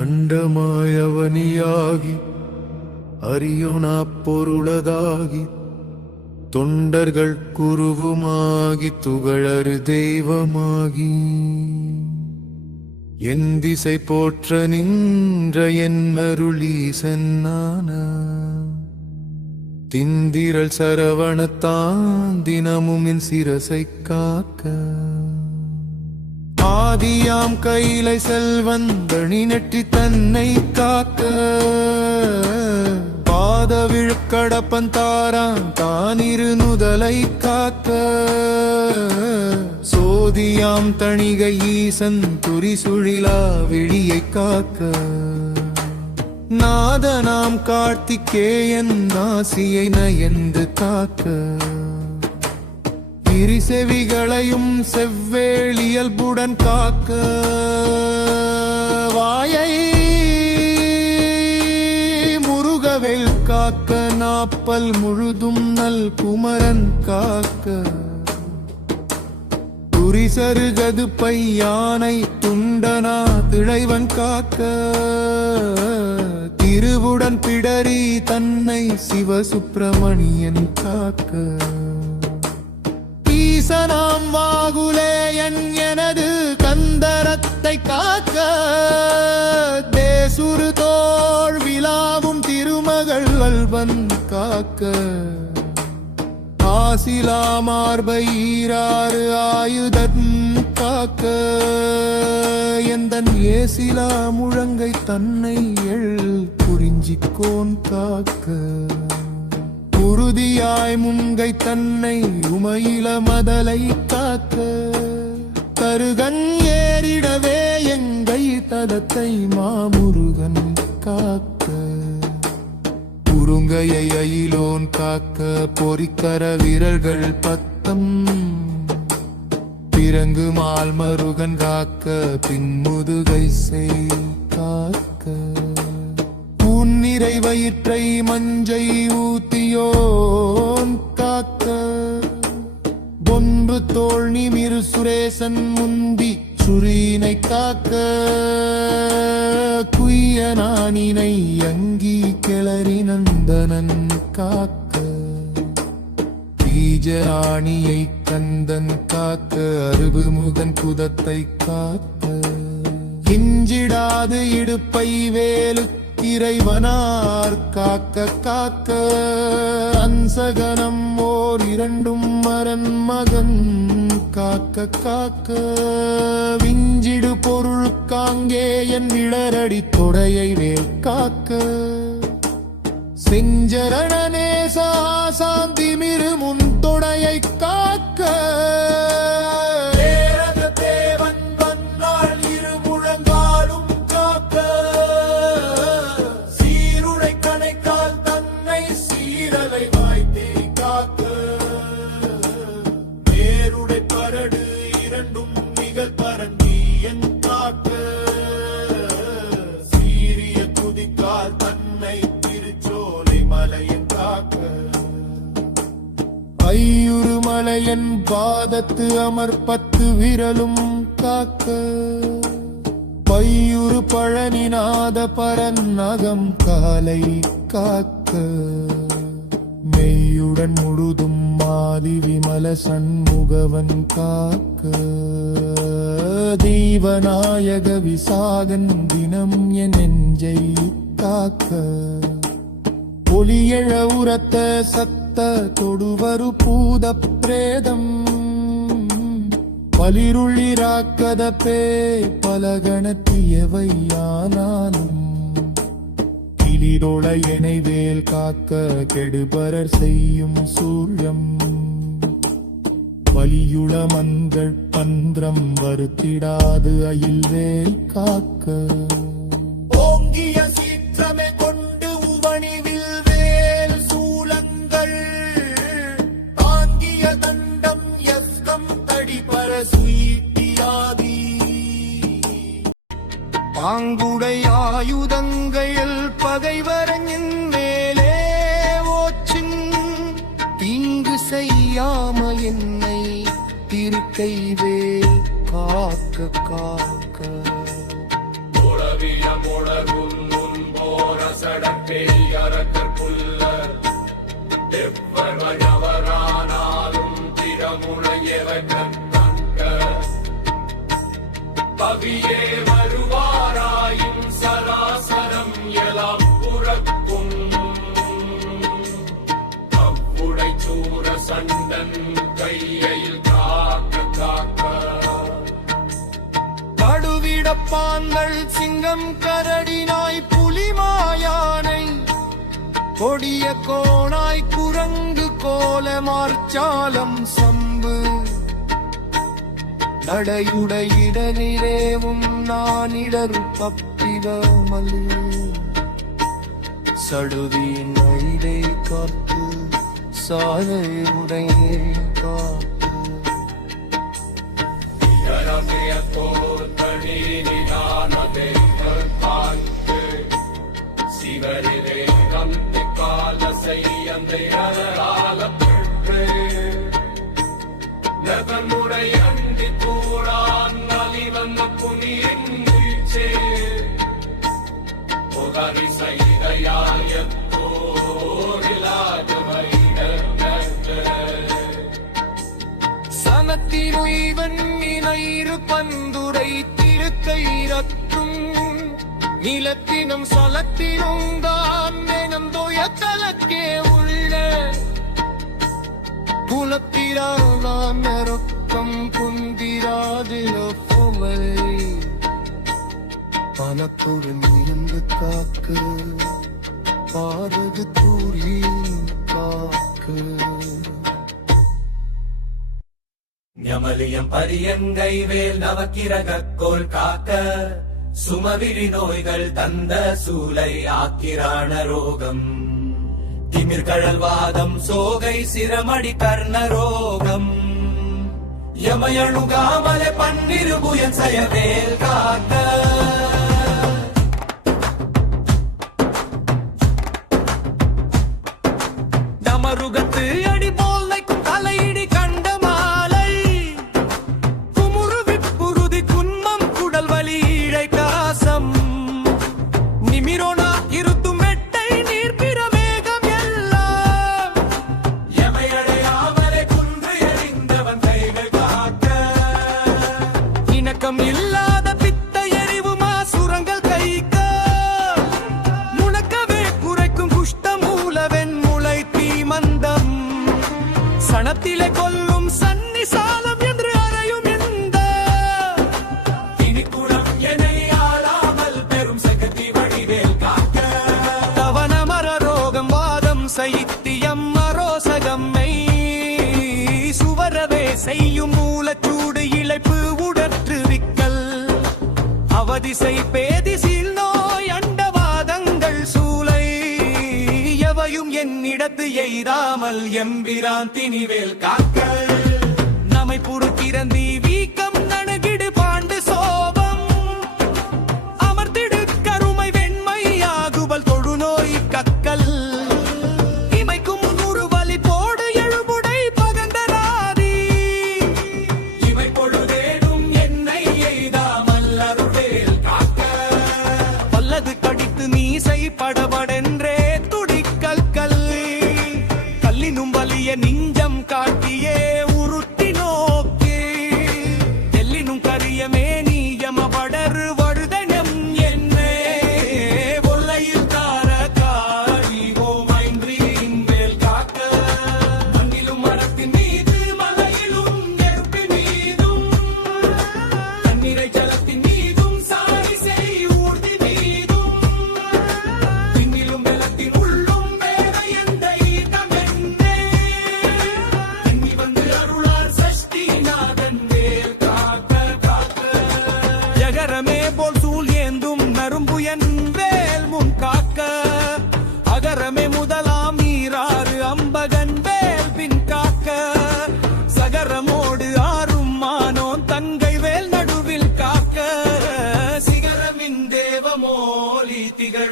அண்டமாயவனியாகி அரியோனா பொருளதாகி தொண்டர்கள் குருவுமாகி துகளறு தெய்வமாகி. என் திசை போற்ற நின்ற என் அருளி சென்னான திந்திரள் சரவணத்தான் தினமும் என் சிரசை காக்க. ஆதியாம் கையிலை செல்வந்தணி நெற்றி தன்னை காக்க. பாத விழுக்கடப்பன் தாரான் தானிரு நுதலை காக்க. சோதியாம் தணிகை ஈசன் துரி சுழிலா விழியை காக்க. நாதனாம் கார்த்திகேயன் நாசியை நயந்து காக்க. இருசெவிகளையும் செவ்வேளியல்புடன் காக்க வாயை முருகவேல் காக்க நாப்பல் முழுதும் நல் குமரன் காக்க. துரிசருகது பையானை துண்டனா திளைவன் காக்க. திருவுடன் பிடரி தன்னை சிவசுப்பிரமணியன் காக்க. ஈசனாம் வாகுலேயன் எனது கந்தரத்தை காக்க. தேசுரு தோல் விழாவும் திருமகள் அல்வன் காக்க. ஆசிலா மார்பை ஈராறு ஆயுதன் காக்க. எந்தன் ஏசிலா முழங்கை தன்னை எள் குறிஞ்சிக்கோன் காக்க. உறுதியாய் முங்கை தன்னை உமையில மதலை காக்க. கருகன் ஏறிடவே எங்கை ததத்தை மாமுருகன் காக்க. குறுங்கையை அயிலோன் காக்க பொறிக்கர வீரர்கள் பத்தம். பிறங்கு மால் மருகன் காக்க பின்முதுகை செய். நீரை வயிற்றை மஞ்சை ஊத்தியோன் காக்க. பொன்பு தோல் நிமிரு சுரேசன் முந்தி சுரீனை காக்க. குய்ய நானினை அங்கி கிளறி நந்தனன் காக்க. பீஜராணியை கந்தன் காக்க. அருகு முகன் குதத்தை காக்க. இஞ்சிடாது இடுப்பை வேலு இறைவனார் காக்க காக்க. அன்சகனம் ஓர் இரண்டும் மரன் மகன் காக்க காக்க. விஞ்சிடு பொருள் காங்கே என் இளரடி தொடையை வேல் காக்க. செஞ்சரணனே சாந்தி என் பாதத்து அமர்பத்து விரலும் காக்க. பையுறு பழனிநாத பரன் நகம் காலை காக்க. மெய்யுடன் முழுதும் மாதி விமல சண்முகவன் காக்க. தெய்வநாயக விசாகன் தினம் என் நெஞ்சை காக்க. ஒளியழ உரத்த சத் சத்த தொடுவரு பூத பிரேதம். பலிருளிராக்கத பே பலகணத்தியவையானாலும் கிளிரோள எனைவேல் காக்க கெடுபரர் செய்யும் சூழ்யம் வலியுள மங்கள் பந்திரம் வருத்திடாது அயில்வேல் காக்க. சுயிட்டியாதி பாங்குடைய ஆயுதங்கள் பகைவரங்கின் மேலே ஓச்சின் தீங்கு செய்யாமல் என்னை திருக்கைவேல் காக்க காக்க. முழகும் முன்போர சடப்பேல் அரக்கர் கவியே வருவாராயும் சராசரம் எலாம் புறக்கும் கவ்வுடை சூர சண்டன் கையில் காக்க காக்க. கடுவிடப்பாங்கள் சிங்கம் கரடினாய் புலிமாயானை. கொடிய கோணாய் குரங்கு கோல மார்ச்சாலம் சம் நடையுடையிடனிரேவும் நானிடர் தப்பிடமலே சடுதியின் அழிலை காத்து சாலை உடையை காத்து சிவரிலே கம்பி கால செய்யந்தை அலரால பெற்று நகனுடைய நிலத்தினும் சலத்தினும் தான் நெனந்தோய கலக்கே உள்ள. புலத்திரான் நரக்கம் புந்திராதில புகழ் பணத்துடன் இருந்து காக்கு பாரது தூரியின் காக்கு. ஞமலியம் பரியங்கை வேல் நவக்கிரகோல் காக்க. சுமவிழி நோய்கள் தந்த சூலை ஆக்கிரான ரோகம். திமிர்கழல்வாதம் சோகை சிரமடி கர்ண ரோகம். யமயணுகாமலை பன்னிரு புயன் செயவேல் காத்த அவதிசை பேதிசில் நோய் அண்டவாதங்கள் சூலை எவையும் என்னிடத்து எய்தாமல் எம்பிரான் திணிவேல் காக்க நம்மை புடுக்கிறந்தீவி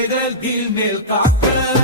செய்தல் தில் மேல் காக்க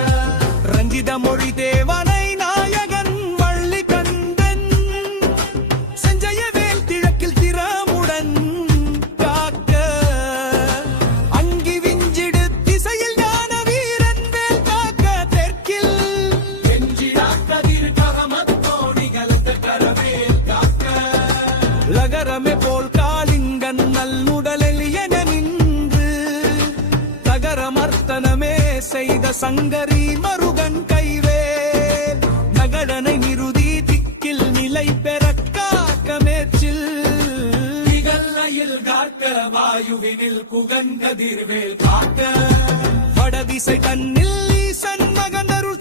சங்கரி மருகன் கைவேல். நகடனை நிறுதி திக்கில் நிலை பெற காக்க மேச்சில் நிகழ்லையில் காக்க வாயுவினில் குகன் கதிர்வேல் காக்க. வடதிசை தன்னில் ஈசன் மகன் அருள்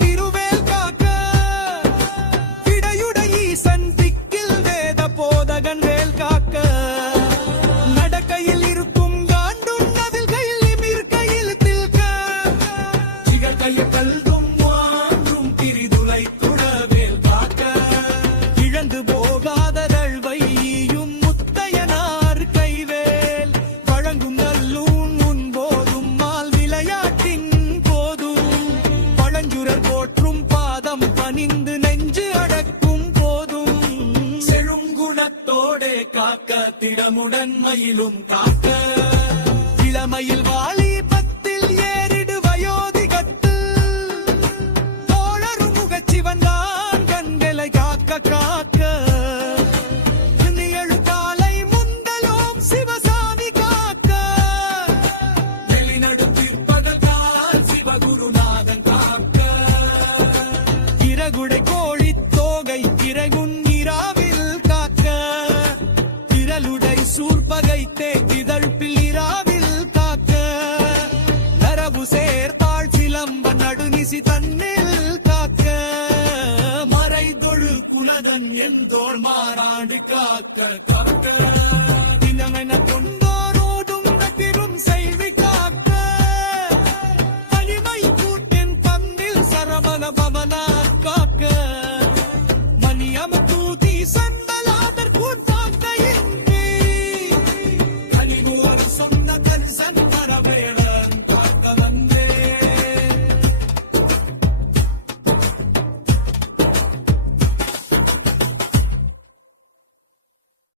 நன்மையிலும் காக்க இளமையில் வாழ செந்தோள் மாறாண்டு காக்கட காக்கட